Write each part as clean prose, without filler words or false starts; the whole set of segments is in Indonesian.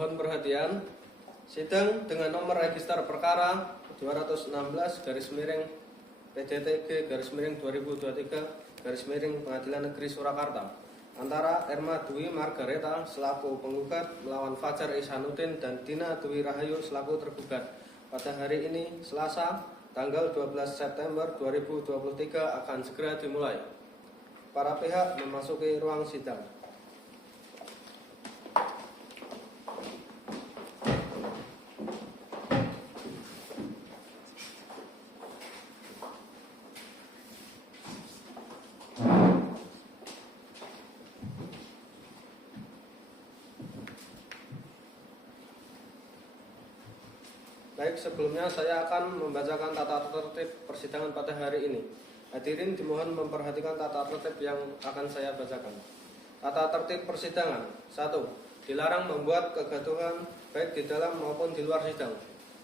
Dimohon perhatian. Sidang dengan nomor register perkara 216 PDTG 2023 Pengadilan Negeri Surakarta antara Erma Dwi Margareta selaku penggugat melawan Fajar Ihsanuddin dan Dina Dwi Rahayu selaku tergugat pada hari ini Selasa tanggal 12 September 2023 akan segera dimulai. Para pihak memasuki ruang sidang. Baik, sebelumnya saya akan membacakan tata tertib persidangan pada hari ini. Hadirin dimohon memperhatikan tata tertib yang akan saya bacakan. Tata tertib persidangan. 1. Dilarang membuat kegaduhan baik di dalam maupun di luar sidang.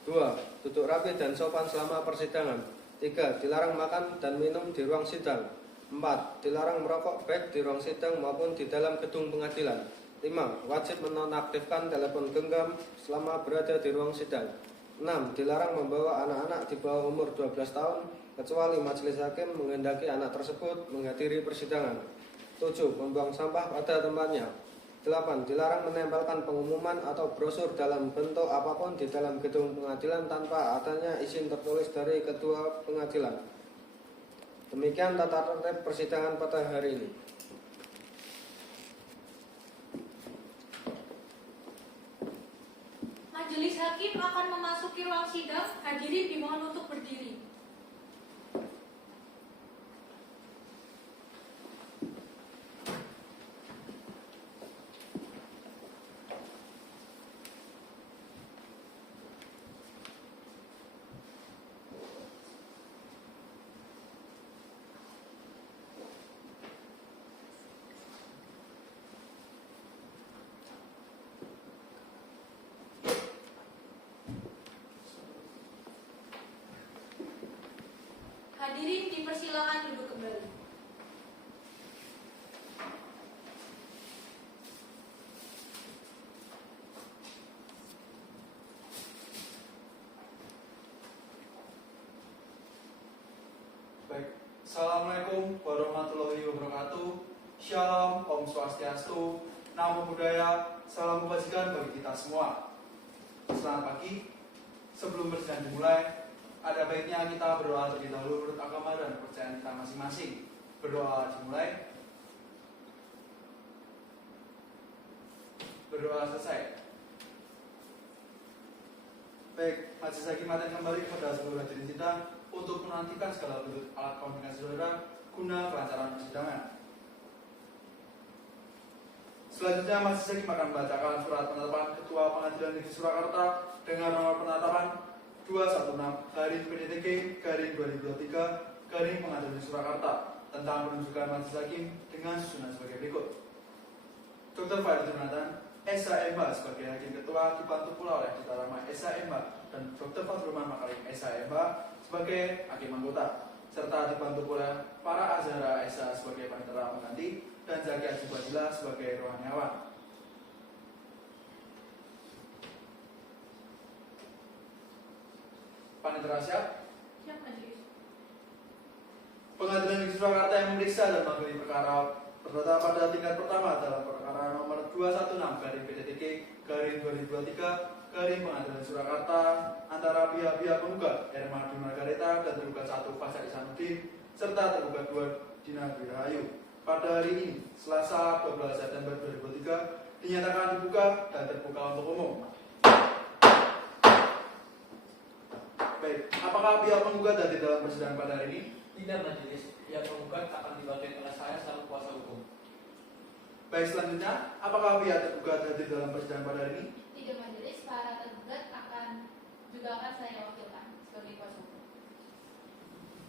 2. Duduk rapi dan sopan selama persidangan. 3. Dilarang makan dan minum di ruang sidang. 4. Dilarang merokok baik di ruang sidang maupun di dalam gedung pengadilan. 5. Wajib menonaktifkan telepon genggam selama berada di ruang sidang. 6. Dilarang membawa anak-anak di bawah umur 12 tahun kecuali majelis hakim menghendaki anak tersebut menghadiri persidangan. 7. Membuang sampah pada tempatnya. 8. Dilarang menempelkan pengumuman atau brosur dalam bentuk apapun di dalam gedung pengadilan tanpa adanya izin tertulis dari ketua pengadilan. Demikian tata tertib persidangan pada hari ini. Majelis hakim akan memasuki ruang sidang. Hadirin dimohon untuk berdiri. Hadirin dipersilakan duduk kembali. Baik, Assalamualaikum warahmatullahi wabarakatuh. Shalom, Om Swastiastu, Namo Buddhaya, salam kebajikan bagi kita semua. Selamat pagi. Sebelum persidangan dimulai, ada baiknya kita berdoa terlebih dahulu menurut agama dan kepercayaan kita masing-masing. Berdoa dimulai. Berdoa selesai. Baik, majelis hakim akan kembali kepada seluruh hadirin sidang untuk menantikan segala bentuk alat komunikasi saudara guna kelancaran persidangan. Selanjutnya majelis hakim akan membacakan surat penetapan Ketua Pengadilan Negeri Surakarta dengan nomor penetapan 216/PDTG/2023 Pengadilan Surakarta tentang penunjukan majelis hakim dengan susunan sebagai berikut. Dr. Farid Jonathan, SHMH sebagai Hakim Ketua dibantu pula oleh Dr. Rama SHMH dan Dr. Fadruman Makarim SHMH sebagai Hakim Anggota, serta dibantu oleh para Azhara SH sebagai panitera pengganti dan Zaki Ajibadila sebagai rohaniawan. Panitera siap? Siap, majelis. Pengadilan Negeri Surakarta yang memeriksa dan mengadili perkara perdata pada tingkat pertama dalam perkara nomor 216/PDTG/2023 Pengadilan Surakarta antara pihak-pihak penggugat Erma Dwi Margareta dan tergugat 1 Fajar Ihsanuddin serta tergugat 2 Dina Dwi Rahayu pada hari ini Selasa 12 September 2023 dinyatakan dibuka dan terbuka untuk umum. Baik, apakah pihak penggugat hadir dalam persidangan pada hari ini? Tidak, majelis. Pihak penggugat akan diwakili oleh saya selaku kuasa hukum. Baik, selanjutnya, apakah pihak tergugat hadir dalam persidangan pada hari ini? Tidak, majelis. Para tergugat juga akan saya wakilkan sebagai kuasa hukum.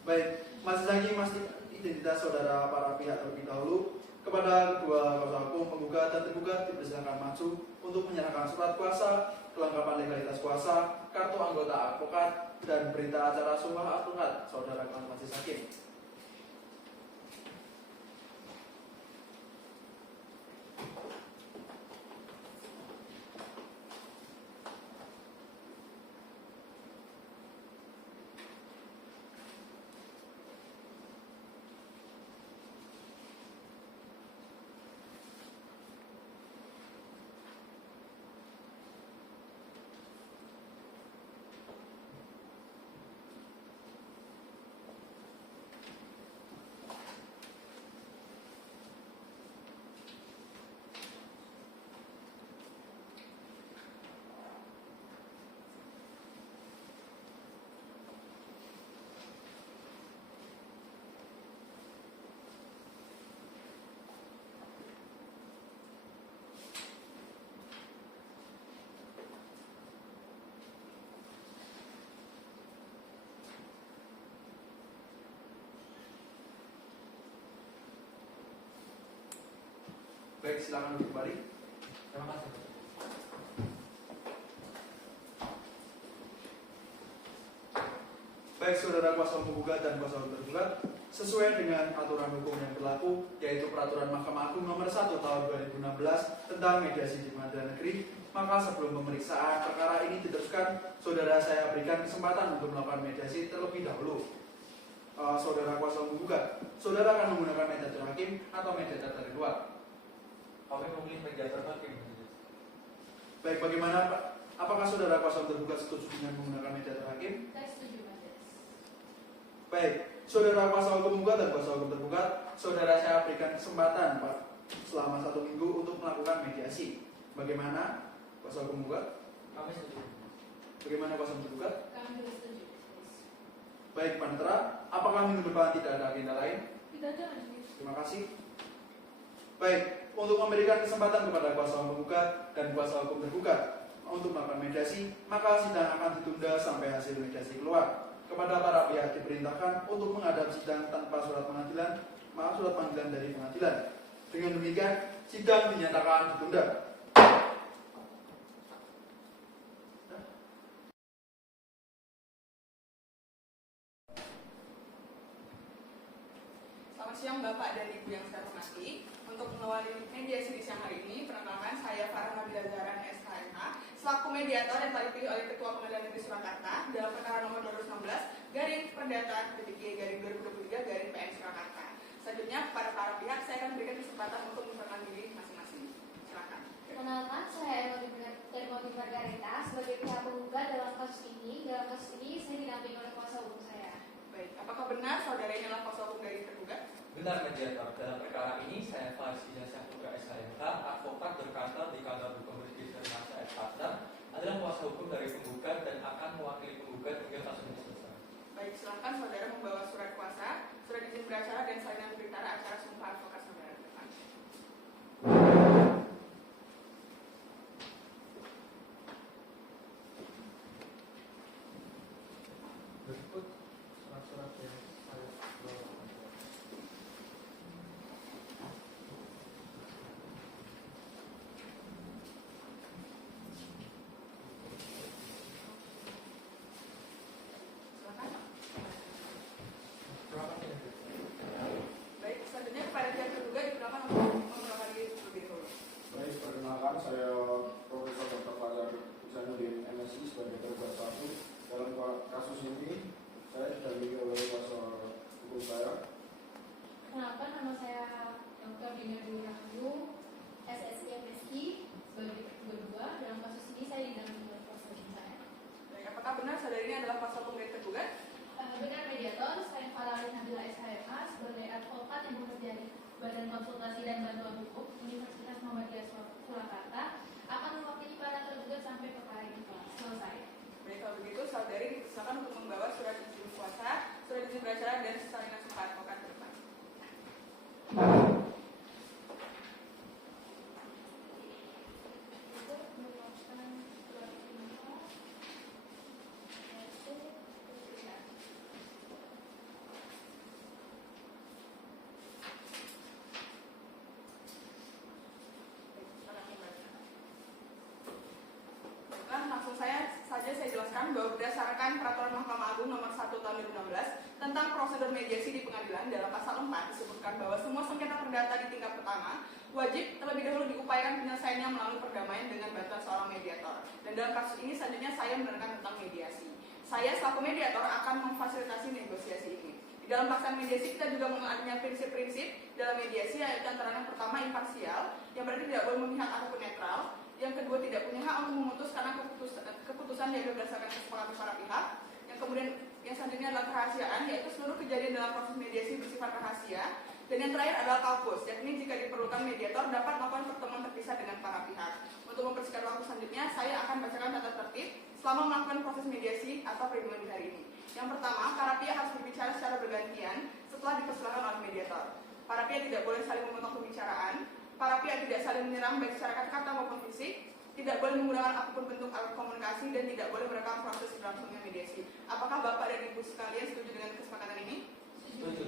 Baik, majelis hakim memastikan identitas saudara para pihak terlebih dahulu. Kepada kedua kuasa hukum, penggugat dan tergugat dipersilakan maju untuk menyerahkan surat kuasa, kelengkapan legalitas kuasa, kartu anggota advokat, dan berita acara sumpah advokat saudara majelis hakim. Baik, silakan duduk kembali. Terima kasih. Baik, saudara kuasa hukum penggugat dan kuasa hukum tergugat, sesuai dengan aturan hukum yang berlaku, yaitu Peraturan Mahkamah Agung Nomor 1 Tahun 2016 tentang mediasi di pengadilan negeri, maka sebelum pemeriksaan perkara ini diteruskan, saudara saya berikan kesempatan untuk melakukan mediasi terlebih dahulu. Saudara kuasa hukum penggugat, saudara akan menggunakan mediator hakim atau mediator tergugat. Kami memilih mediator hakim. Baik, bagaimana Pak? Apakah saudara kuasa hukum tergugat setuju dengan menggunakan mediator hakim? Saya setuju, Majelis. Baik, saudara kuasa hukum penggugat dan kuasa hukum tergugat, saudara saya berikan kesempatan Pak selama 1 minggu untuk melakukan mediasi. Bagaimana kuasa hukum penggugat? Kami setuju. Bagaimana kuasa hukum tergugat? Kami juga setuju, Majelis. Baik, Panitera, apakah minggu depan tidak ada agenda lain? Tidak ada, Majelis. Terima kasih. Baik, untuk memberikan kesempatan kepada kuasa hukum penggugat dan kuasa hukum tergugat untuk melakukan mediasi, maka sidang akan ditunda sampai hasil mediasi keluar. Kepada para pihak diperintahkan untuk menghadap sidang tanpa surat panggilan dari pengadilan. Dengan demikian, sidang dinyatakan ditunda. Selamat siang Bapak dan Ibu yang saya hormati. Untuk mengawali mediasi di siang hari ini, perkenalkan saya Farah Nabila Zahra SKMH, selaku mediator yang telah dipilih oleh Ketua Pengadilan Negeri Surakarta dalam perkara nomor 216 garing perdata garing 2023 garing PN Surakarta. Selanjutnya kepada para pihak saya akan berikan kesempatan untuk memperkenalkan diri masing-masing. Silakan. Perkenalkan, saya Ermodi Margarita sebagai pihak penggugat dalam kasus ini. Dalam kasus ini saya didampingi oleh kuasa hukum saya. Baik, apakah benar saudara ini adalah kuasa hukum dari tergugat? Benar mediator. Dalam perkara ini saya Farisina Syahputra SHMK, advokat berkantor di kantor hukum Rizky Sermasa S4, adalah kuasa hukum dari penggugat dan akan mewakili penggugat hingga kasus ini selesai. Baik, silakan saudara membawa surat kuasa, surat izin beracara dan salinan berita acara sumpah advokat saudara. Berikut surat-surat yang saya bawa. Silakan. Terima kasih. Baik, selanjutnya kepada pihak tergugat dipersilakan untuk memperkenalkan diri terlebih dahulu. Baik, perkenalkan saya Profesor Dr. Fajar Zainuddin MSI sebagai tergugat 1. Dalam kasus ini saya didampingi oleh kuasa hukum saya. Perkenalkan, nama saya Dr. Dina Dwi Rahayu, SSI MSI sebagai kedua. Dalam kasus ini saya didampingi oleh kuasa hukum saya. Baik, apakah benar saudara ini adalah kuasa hukum dari tergugat? Benar mediator, saya Farah Nabila SHMH sebagai advokat yang bekerja di Badan Konsultasi dan Bantuan Hukum Universitas Muhammadiyah Surakarta akan mewakili para tergugat sampai perkara ini selesai. Baik, kalau begitu saudari dipersilakan untuk membawa surat izin kuasa, surat izin beracara dan salinan sumpah advokat ke depan. Langsung saja saya jelaskan bahwa berdasarkan Peraturan Mahkamah Agung Nomor 1 Tahun 2016 tentang prosedur mediasi di pengadilan dalam pasal 4 disebutkan bahwa semua sengketa perdata di tingkat pertama wajib terlebih dahulu diupayakan penyelesaiannya melalui perdamaian dengan bantuan seorang mediator. Dan dalam kasus ini selanjutnya saya menerangkan tentang mediasi. Saya selaku mediator akan memfasilitasi negosiasi ini. Di dalam pelaksanaan mediasi kita juga mengadanya prinsip-prinsip dalam mediasi, yaitu antara yang pertama imparsial, yang berarti tidak boleh memihak ataupun netral. Yang kedua, tidak punya hak untuk memutus karena keputusan yang berdasarkan kesepakatan para pihak. Yang kemudian yang selanjutnya adalah kerahasiaan, yaitu seluruh kejadian dalam proses mediasi bersifat rahasia. Dan yang terakhir adalah kaukus, yakni jika diperlukan mediator dapat melakukan pertemuan terpisah dengan para pihak. Untuk mempersingkat waktu selanjutnya, saya akan bacakan tata tertib selama melakukan proses mediasi atau perlindungan di hari ini. Yang pertama, para pihak harus berbicara secara bergantian setelah dipersilakan oleh mediator. Para pihak tidak boleh saling memotong pembicaraan. Para pihak tidak saling menyerang baik secara kata-kata maupun fisik, tidak boleh menggunakan apapun bentuk alat komunikasi, dan tidak boleh merekam proses berlangsungnya mediasi. Apakah Bapak dan Ibu sekalian setuju dengan kesepakatan ini? Setuju.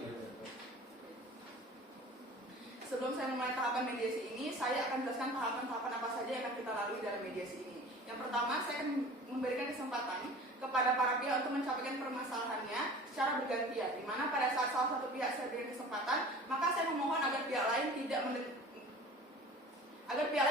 Sebelum saya memulai tahapan mediasi ini, saya akan jelaskan tahapan-tahapan apa saja yang akan kita lalui dalam mediasi ini. Yang pertama, saya akan memberikan kesempatan kepada para pihak untuk mencapai permasalahannya secara bergantian, di mana pada saat salah satu pihak saya berikan kesempatan, maka saya memohon agar pihak lain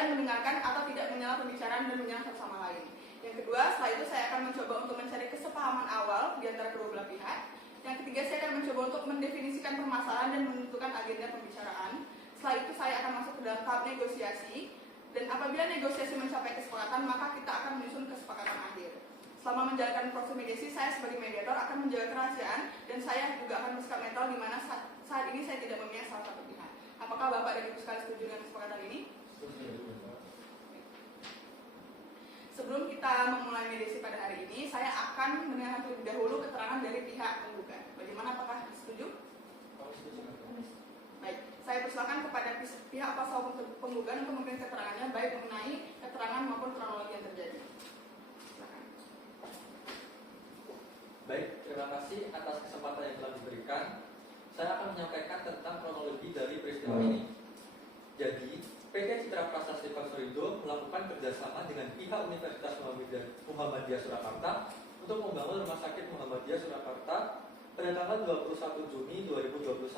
mendengarkan atau tidak menyela pembicaraan dan menyerang satu sama lain. Yang kedua, setelah itu saya akan mencoba untuk mencari kesepahaman awal di antara kedua belah pihak. Yang ketiga, saya akan mencoba untuk mendefinisikan permasalahan dan menentukan agenda pembicaraan. Setelah itu saya akan masuk ke dalam tahap negosiasi, dan apabila negosiasi mencapai kesepakatan, maka kita akan menyusun kesepakatan akhir. Selama menjalankan proses mediasi, saya sebagai mediator akan menjaga kerahasiaan, dan saya juga akan bersikap netral di mana saat ini saya tidak memihak salah satu pihak. Apakah Bapak dan Ibu sekalian setuju dengan kesepakatan ini? Sebelum kita memulai mediasi pada hari ini, saya akan mendengarkan terlebih dahulu keterangan dari pihak penggugat. Bagaimana, apakah setuju? Baik, saya persilakan kepada pihak kuasa hukum penggugat untuk memberikan keterangannya, baik mengenai keterangan maupun kronologi yang terjadi. Silakan. Baik, terima kasih atas kesempatan yang telah diberikan. Saya akan menyampaikan tentang kronologi dari peristiwa ini. Jadi, PT Citra Prasasti Konsolido melakukan kerjasama dengan pihak Universitas Muhammadiyah Surakarta untuk membangun Rumah Sakit Muhammadiyah Surakarta pada tanggal 21 Juni 2021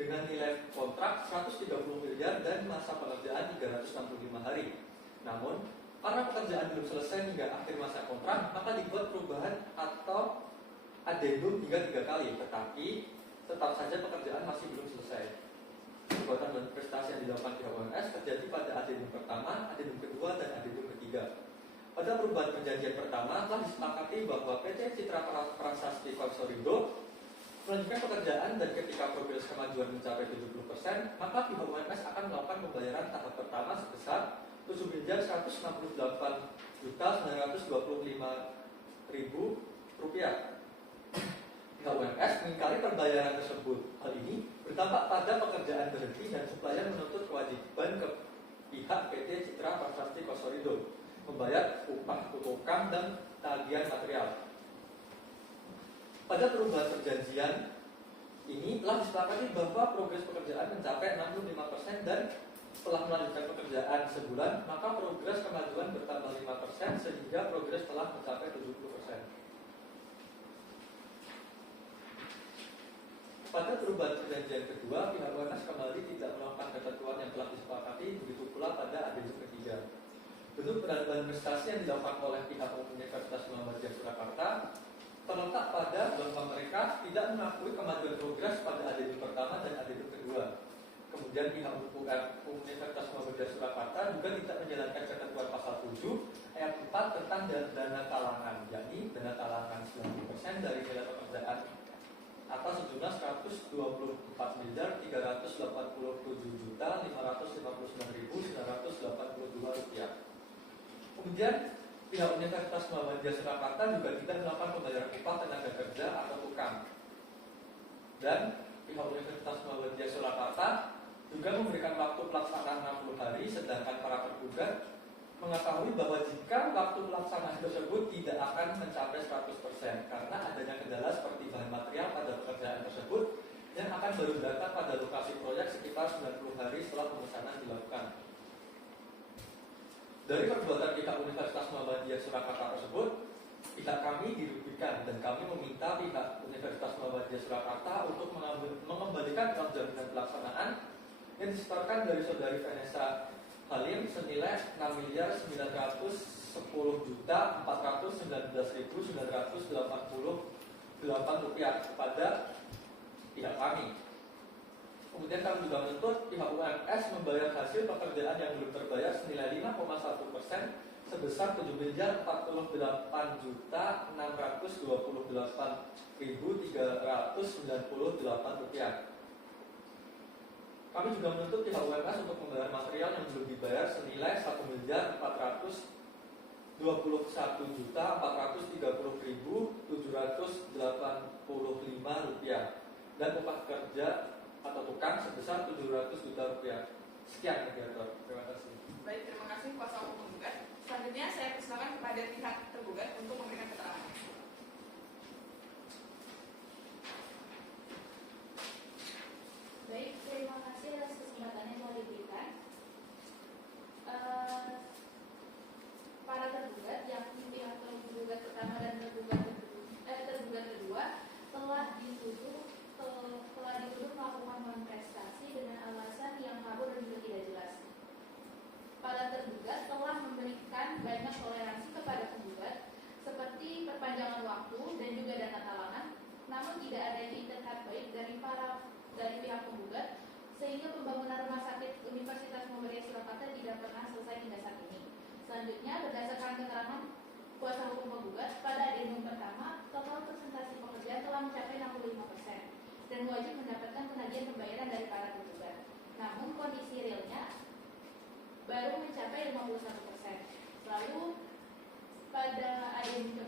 dengan nilai kontrak 130 miliar dan masa pengerjaan 365 hari. Namun, karena pekerjaan belum selesai hingga akhir masa kontrak, maka dibuat perubahan atau adendum hingga 3 kali, tetapi tetap saja pekerjaan masih belum selesai. Perbuatan dan prestasi yang dilakukan pihak UMS terjadi pada adendum pertama, adendum kedua, dan adendum ketiga. Pada perubahan perjanjian pertama telah disepakati bahwa PT Citra Prasasti Konsolido melanjutkan pekerjaan dan ketika progres kemajuan mencapai 70%, maka pihak UMS akan melakukan pembayaran tahap pertama sebesar Rp7.168.925.000. Pihak UMS mengingkari perbayaran tersebut. Hal ini berdampak pada pekerjaan berhenti dan supaya menuntut kewajiban ke pihak PT Citra Prasasti Konsolido membayar upah tukang dan tagihan material. Pada perubahan perjanjian ini telah disepakati bahwa progres pekerjaan mencapai 65% dan setelah melanjutkan pekerjaan sebulan, maka progres kemajuan bertambah 5% sehingga progres telah mencapai 70%. Pada perubahan perjanjian kedua, pihak UMS kembali tidak melakukan ketentuan yang telah disepakati, begitu pula pada adendum ketiga. Bentuk penambahan prestasi yang dilakukan oleh pihak Universitas Muhammadiyah Surakarta terletak pada bahwa mereka tidak mengakui kemajuan progres pada adendum pertama dan adendum kedua. Kemudian pihak Universitas Muhammadiyah Surakarta juga tidak menjalankan ketentuan pasal 7 ayat 4 tentang dana talangan, yakni dana talangan 90% dari nilai pekerjaan atau sejumlah Rp144.387.559.982. Kemudian pihak Universitas Muhammadiyah Surakarta juga tidak melakukan pembayaran upah tenaga kerja atau tukang. Dan pihak Universitas Muhammadiyah Surakarta juga memberikan waktu pelaksanaan 60 hari, sedangkan para tergugat mengetahui bahwa jika waktu pelaksanaan tersebut tidak akan mencapai 100% karena adanya kendala seperti bahan material pada pekerjaan tersebut yang akan baru datang pada lokasi proyek sekitar 90 hari setelah pemesanan dilakukan. Dari perbuatan pihak Universitas Muhammadiyah Surakarta tersebut, pihak kami dirugikan dan kami meminta pihak Universitas Muhammadiyah Surakarta untuk mengembalikan uang jaminan pelaksanaan yang disetorkan dari saudari Vanessa Halim senilai Rp6.419.988 kepada pihak kami. Kemudian kami juga menuntut pihak UMS membayar hasil pekerjaan yang belum terbayar senilai 5,1% sebesar Rp7.428.398.398. Kami juga menuntut pihak UMS untuk membayar material yang belum dibayar senilai Rp1.428.735.785 dan upah kerja atau tukang sebesar Rp700 juta. Sekian, mediator. Terima kasih. Baik, terima kasih kuasa hukum penggugat. Selanjutnya saya persilakan kepada pihak tergugat untuk memberikan keterangan. Baik, terima kasih sehingga pembangunan rumah sakit Universitas Muhammadiyah Surakarta tidak pernah selesai hingga saat ini. Selanjutnya, berdasarkan keterangan kuasa hukum penggugat, pada adendum pertama, total presentasi pekerjaan telah mencapai 65% dan wajib mendapatkan penagihan pembayaran dari para penggugat. Namun kondisi realnya baru mencapai 51%. Lalu pada adendum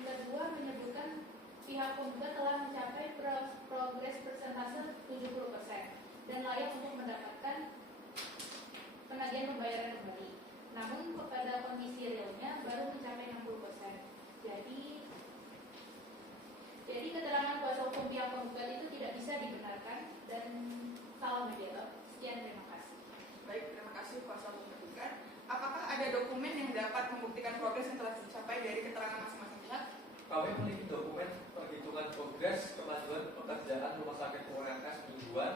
kedua menyebutkan pihak penggugat telah mencapai progres persentase 70% dan layak untuk mendapatkan penagihan pembayaran kembali. Namun pada kondisi realnya baru mencapai 60%. Jadi keterangan kuasa hukum pihak penggugat itu tidak bisa dibenarkan dan salah mediator. Sekian, terima kasih. Baik, terima kasih kuasa hukum tergugat. Apakah ada dokumen yang dapat membuktikan progres yang telah dicapai dari keterangan masing-masing pihak? Kami memiliki dokumen perhitungan progres kemajuan pekerjaan rumah sakit UMS mingguan.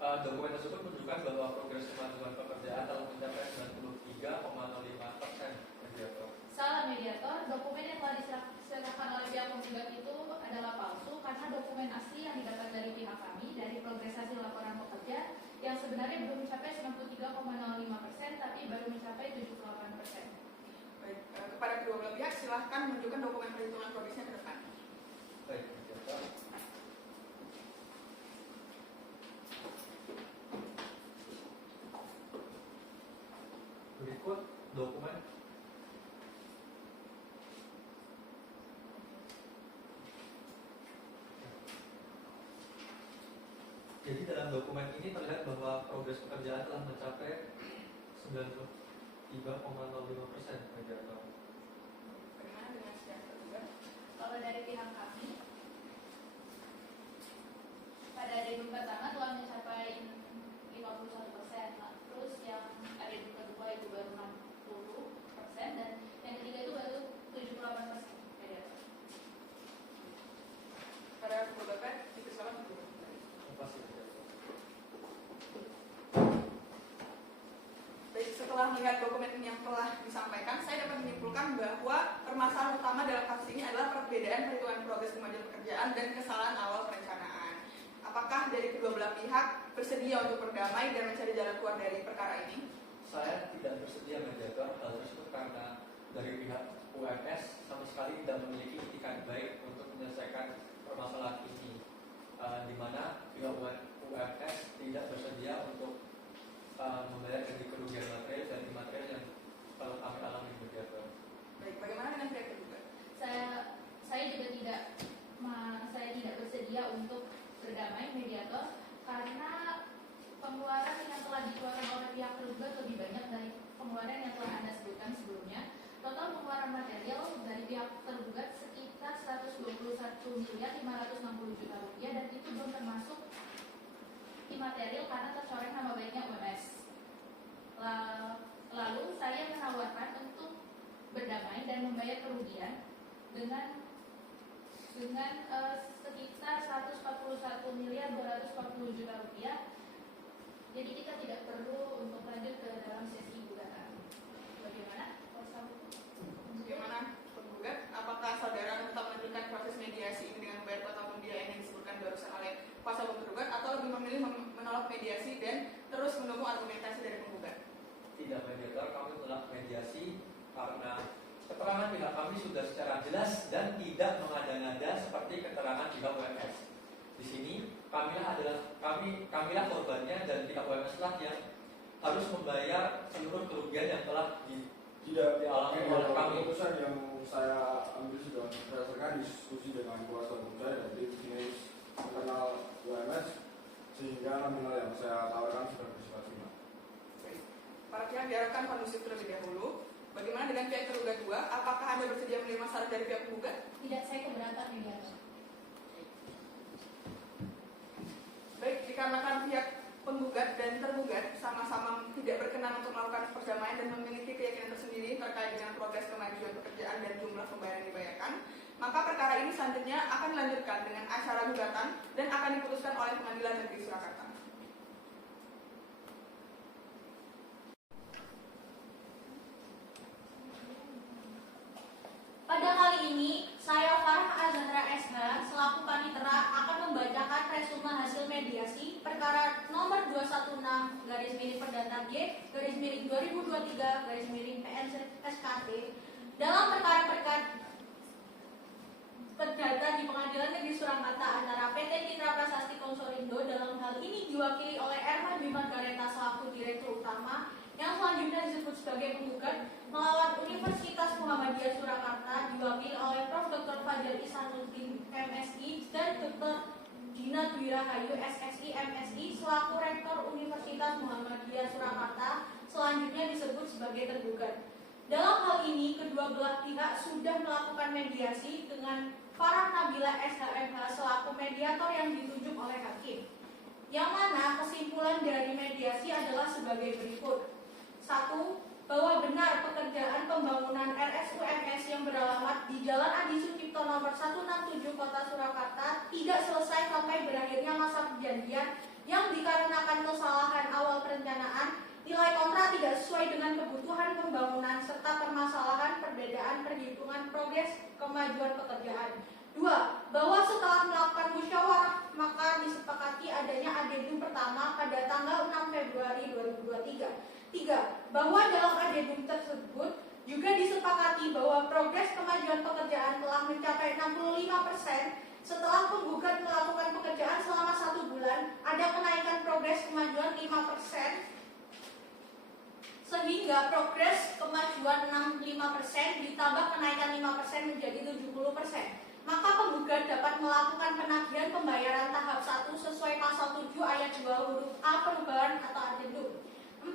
Dokumen tersebut menunjukkan bahwa progres kemajuan pekerjaan telah mencapai 93,05%. Mediator. Salah mediator, dokumen yang telah diserahkan oleh pihak penggugat itu adalah palsu karena dokumen asli yang didapat dari pihak kami dari progres hasil laporan pekerja yang sebenarnya belum mencapai 93,05% tapi baru mencapai 78%. Baik, kepada kedua belah pihak silahkan menunjukkan dokumen perhitungan progresnya ke depan. Baik, mediator. Berikut dokumen Jadi dalam dokumen ini terlihat bahwa progres pekerjaan telah mencapai 93,05%. Mediator. Bagaimana dengan sidang tergugat? Kalau dari pihak kami, pada adendum pertama telah mencapai 51%, terus yang adendum kedua itu baru 60% dan yang ketiga itu baru 78%. Pada kedua belah dipersilakan untuk Baik, setelah melihat dokumen yang telah disampaikan, saya dapat menyimpulkan bahwa permasalahan utama dalam kasus ini adalah perbedaan perhitungan progres kemajuan pekerjaan dan kesalahan awal perencanaan. Apakah dari kedua belah pihak bersedia untuk berdamai dan mencari jalan keluar dari perkara ini? Saya tidak bersedia, mediator. Hal tersebut karena dari pihak UMS sama sekali tidak memiliki itikat baik untuk menyelesaikan permasalahan ini, di mana pihak UMS tidak bersedia untuk membayar ganti kerugian material dan imaterial yang telah kami alami, mediator. Baik, bagaimana dengan pihak tergugat? Saya juga tidak bersedia untuk berdamai, mediator, karena pengeluaran yang telah dikeluarkan oleh pihak tergugat lebih banyak dari pengeluaran yang telah Anda sebutkan sebelumnya. Total pengeluaran material dari pihak tergugat sekitar 121.560.000.000 rupiah dan itu belum termasuk imaterial karena tercoreng nama baiknya UMS. Lalu saya menawarkan untuk berdamai dan membayar kerugian dengan sekitar 141.240.000.000 rupiah. Jadi kita tidak perlu untuk lanjut ke dalam sesi gugatan. Bagaimana? Bagaimana penggugat? Apakah saudara tetap melanjutkan proses mediasi ini dengan membayar kuota pembiayaan yang disebutkan barusan oleh kuasa hukum tergugat atau lebih memilih menolak mediasi dan terus menunggu argumentasi dari penggugat? Tidak, mediator. Kami menolak mediasi karena keterangan pihak kami sudah secara jelas dan tidak mengada-ngada seperti keterangan pihak UMS. Di sini kamilah korbannya dan pihak UMS lah yang harus membayar seluruh kerugian yang telah dialami oleh kami. Keputusan yang saya ambil sudah berdasarkan diskusi dengan kuasa hukum saya dan tim sinis internal UMS sehingga nominal yang saya tawarkan sudah bersifat final. Para pihak diharapkan kondusif terlebih dahulu. Bagaimana dengan pihak tergugat 2? Apakah Anda bersedia menerima syarat dari pihak penggugat? Tidak, saya keberatan, mediator. Baik, dikarenakan pihak penggugat dan tergugat sama-sama tidak berkenan untuk melakukan perdamaian dan memiliki keyakinan tersendiri terkait dengan progres kemajuan pekerjaan dan jumlah pembayaran yang dibayarkan, maka perkara ini selanjutnya akan dilanjutkan dengan acara gugatan dan akan diputuskan oleh Pengadilan Negeri Surakarta. Pada kali ini, saya Farah Azahra SH selaku panitera akan membacakan resume hasil mediasi perkara nomor 216-G/2023/PN SKT dalam perkara perdata di Pengadilan Negeri Surakarta antara PT Mitra Prasasti Konsorindo dalam hal ini diwakili oleh Erma Dwi Margareta selaku Direktur Utama yang selanjutnya disebut sebagai penggugat melawan Universitas Muhammadiyah Surakarta diwakili oleh Prof. Dr. Fajar Ihsanuddin MSI dan Dr. Dina Dwi Rahayu SSI MSI selaku Rektor Universitas Muhammadiyah Surakarta selanjutnya disebut sebagai tergugat. Dalam hal ini, kedua belah pihak sudah melakukan mediasi dengan Farah Nabila SHMH selaku mediator yang ditunjuk oleh hakim. Yang mana kesimpulan dari mediasi adalah sebagai berikut. 1. Bahwa benar pekerjaan pembangunan RSUMS yang beralamat di Jalan Adi Sucipto nomor 167 Kota Surakarta tidak selesai sampai berakhirnya masa perjanjian yang dikarenakan kesalahan awal perencanaan, nilai kontrak tidak sesuai dengan kebutuhan pembangunan serta permasalahan perbedaan perhitungan progres kemajuan pekerjaan. 2. Bahwa setelah melakukan musyawarah maka disepakati adanya adendum pertama pada tanggal 6 Februari 2023. 3. Bahwa dalam adendum tersebut juga disepakati bahwa progres kemajuan pekerjaan telah mencapai 65%. Setelah penggugat melakukan pekerjaan selama 1 bulan, ada kenaikan progres kemajuan 5%. Sehingga progres kemajuan 65% ditambah kenaikan 5% menjadi 70%. Maka penggugat dapat melakukan penagihan pembayaran tahap 1 sesuai pasal 7 ayat 2 huruf A perubahan atau adendum. 4.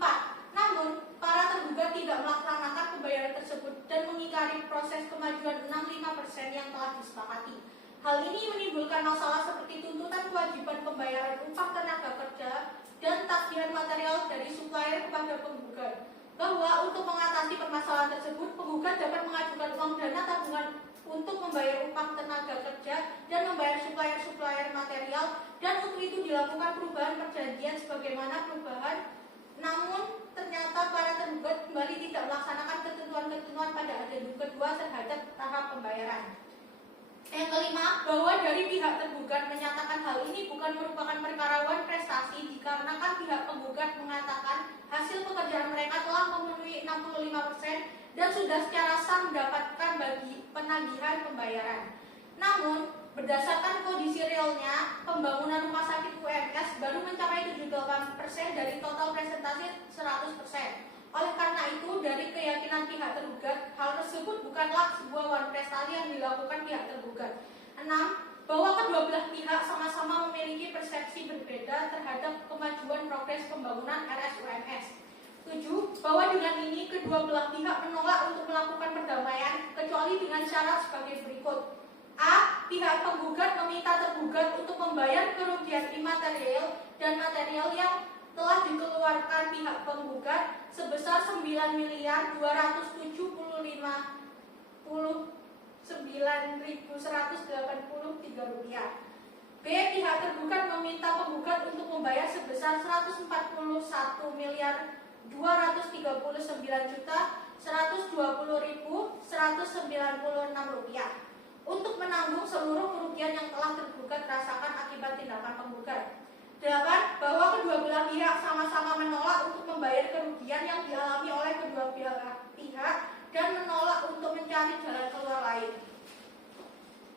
Namun, para tergugat tidak melaksanakan pembayaran tersebut dan mengingkari proses kemajuan 65% yang telah disepakati. Hal ini menimbulkan masalah seperti tuntutan kewajiban pembayaran upah tenaga kerja dan tagihan material dari supplier kepada penggugat. Bahwa untuk mengatasi permasalahan tersebut, penggugat dapat mengajukan uang dana tabungan untuk membayar upah tenaga kerja dan membayar supplier material, dan untuk itu dilakukan perubahan perjanjian sebagaimana perubahan. Namun ternyata para tergugat kembali tidak melaksanakan ketentuan-ketentuan pada adendum kedua terhadap tahap pembayaran. Yang kelima, bahwa dari pihak tergugat menyatakan hal ini bukan merupakan perkara wan prestasi dikarenakan pihak penggugat mengatakan hasil pekerjaan mereka telah memenuhi 65% dan sudah secara sah mendapatkan bagi penagihan pembayaran. Namun, berdasarkan kondisi realnya, pembangunan rumah sakit UMS baru mencapai 78% dari total presentasi 100%. Oleh karena itu, dari keyakinan pihak tergugat, hal tersebut bukanlah sebuah wan prestasi yang dilakukan pihak tergugat. 6. Bahwa kedua belah pihak sama-sama memiliki persepsi berbeda terhadap kemajuan progres pembangunan RSUMS. 7. Bahwa dengan ini kedua belah pihak menolak untuk melakukan perdamaian kecuali dengan syarat sebagai berikut. A. Pihak penggugat meminta tergugat untuk membayar kerugian imaterial dan material yang telah dikeluarkan pihak penggugat sebesar 9.275.9.183 rupiah. B. Pihak tergugat meminta penggugat untuk membayar sebesar 141.239.120.196 rupiah untuk menanggung seluruh kerugian yang telah tergugat rasakan akibat tindakan penggugat. 8. Bahwa kedua belah pihak sama-sama menolak untuk membayar kerugian yang dialami oleh kedua belah pihak dan menolak untuk mencari jalan keluar lain.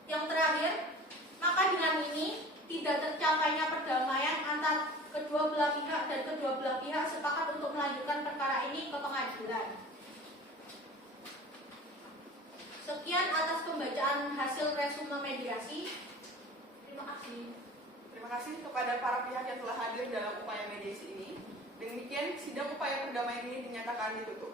Yang terakhir, maka dengan ini tidak tercapainya perdamaian antar kedua belah pihak dan kedua belah pihak sepakat untuk melanjutkan perkara ini ke pengadilan. Sekian atas pembacaan hasil resume mediasi. Terima kasih. Terima kasih kepada para pihak yang telah hadir dalam upaya mediasi ini. Demikian, sidang upaya perdamaian ini dinyatakan ditutup.